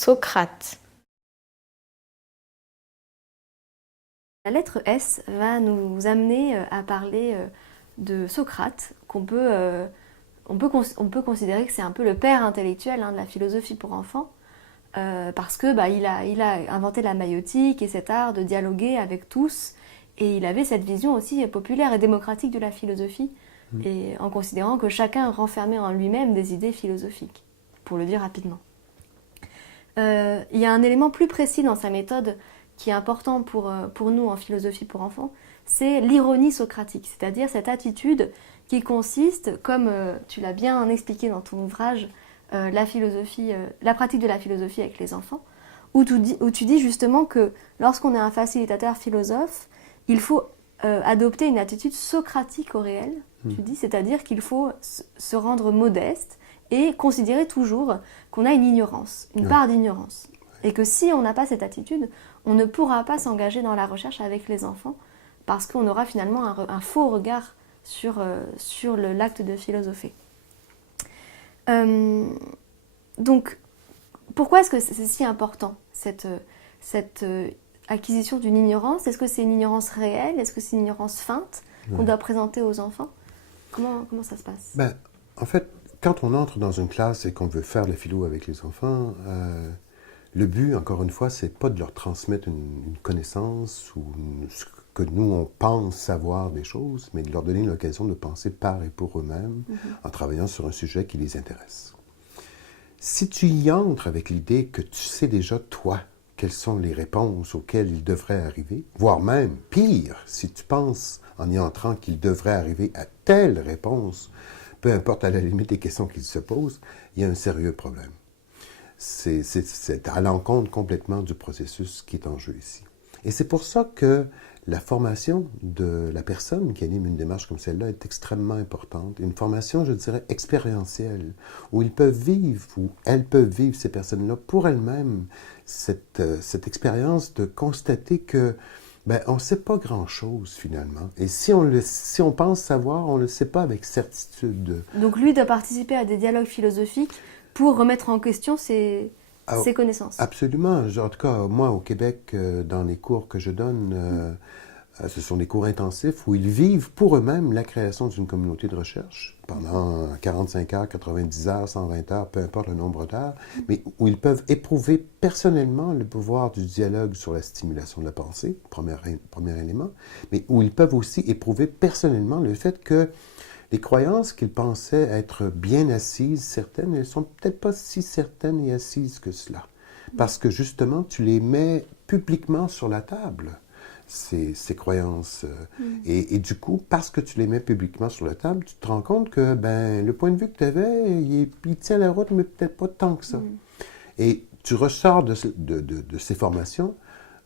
Socrate. La lettre S va nous amener à parler de Socrate, on peut considérer que c'est un peu le père intellectuel de la philosophie pour enfants, parce que il a inventé la maïotique et cet art de dialoguer avec tous, et il avait cette vision aussi populaire et démocratique de la philosophie, et en considérant que chacun renfermait en lui-même des idées philosophiques, pour le dire rapidement. Il y a un élément plus précis dans sa méthode qui est important pour nous en philosophie pour enfants, c'est l'ironie socratique, c'est-à-dire cette attitude qui consiste, comme tu l'as bien expliqué dans ton ouvrage, la pratique de la philosophie avec les enfants, où tu dis justement que lorsqu'on est un facilitateur philosophe, il faut adopter une attitude socratique au réel, tu dis, c'est-à-dire qu'il faut se rendre modeste et considérer toujours qu'on a une ignorance, une part d'ignorance. Et que si on n'a pas cette attitude, on ne pourra pas s'engager dans la recherche avec les enfants parce qu'on aura finalement un faux regard sur l'acte de philosopher. Donc, pourquoi est-ce que c'est si important, cette acquisition d'une ignorance? Est-ce que c'est une ignorance réelle? Est-ce que c'est une ignorance feinte qu'on doit présenter aux enfants? Comment ça se passe? En fait, quand on entre dans une classe et qu'on veut faire de la philo avec les enfants, le but, encore une fois, c'est pas de leur transmettre une connaissance ou ce que nous, on pense savoir des choses, mais de leur donner l'occasion de penser par et pour eux-mêmes en travaillant sur un sujet qui les intéresse. Si tu y entres avec l'idée que tu sais déjà, toi, quelles sont les réponses auxquelles ils devraient arriver, voire même, pire, si tu penses en y entrant qu'ils devraient arriver à telle réponse, peu importe à la limite des questions qu'ils se posent, il y a un sérieux problème. C'est à l'encontre complètement du processus qui est en jeu ici. Et c'est pour ça que la formation de la personne qui anime une démarche comme celle-là est extrêmement importante. Une formation, je dirais, expérientielle, où ils peuvent vivre, où elles peuvent vivre, ces personnes-là, pour elles-mêmes, cette expérience de constater que on ne sait pas grand-chose, finalement. Et si on pense savoir, on ne le sait pas avec certitude. Donc lui doit participer à des dialogues philosophiques pour remettre en question ses connaissances. Absolument. En tout cas, moi, au Québec, dans les cours que je donne, ce sont des cours intensifs où ils vivent pour eux-mêmes la création d'une communauté de recherche pendant 45 heures, 90 heures, 120 heures, peu importe le nombre d'heures, mais où ils peuvent éprouver personnellement le pouvoir du dialogue sur la stimulation de la pensée, premier élément, mais où ils peuvent aussi éprouver personnellement le fait que les croyances qu'ils pensaient être bien assises, certaines, elles ne sont peut-être pas si certaines et assises que cela. Parce que justement, tu les mets publiquement sur la table, ces croyances. Et du coup, parce que tu les mets publiquement sur la table, tu te rends compte que le point de vue que tu avais, il tient la route, mais peut-être pas tant que ça. Et tu ressors de ces formations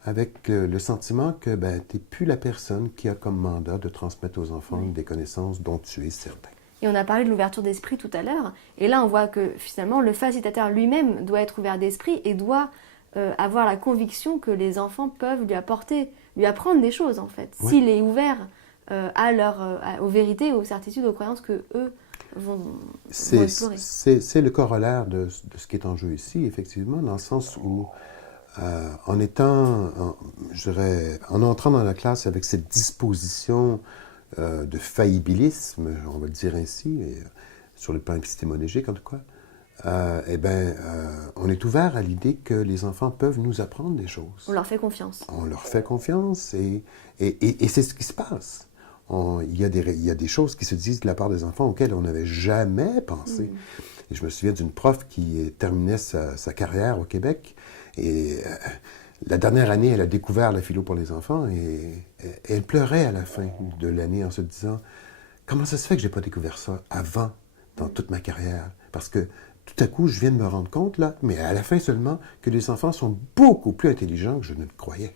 avec le sentiment que tu n'es plus la personne qui a comme mandat de transmettre aux enfants des connaissances dont tu es certain. Et on a parlé de l'ouverture d'esprit tout à l'heure, et là on voit que finalement le facilitateur lui-même doit être ouvert d'esprit et doit avoir la conviction que les enfants peuvent lui apprendre des choses en fait, s'il est ouvert aux vérités, aux certitudes, aux croyances que eux vont explorer. C'est le corollaire de ce qui est en jeu ici, effectivement, dans le sens où en entrant dans la classe avec cette disposition de faillibilisme, on va le dire ainsi, sur le plan épistémologique en tout cas, on est ouvert à l'idée que les enfants peuvent nous apprendre des choses. On leur fait confiance. On leur fait confiance et c'est ce qui se passe. Il y a des choses qui se disent de la part des enfants auxquelles on n'avait jamais pensé. Et je me souviens d'une prof qui terminait sa carrière au Québec et la dernière année, elle a découvert la philo pour les enfants et elle pleurait à la fin de l'année en se disant « Comment ça se fait que je n'ai pas découvert ça avant dans toute ma carrière? Parce que tout à coup, je viens de me rendre compte, là, mais à la fin seulement, que les enfants sont beaucoup plus intelligents que je ne le croyais. »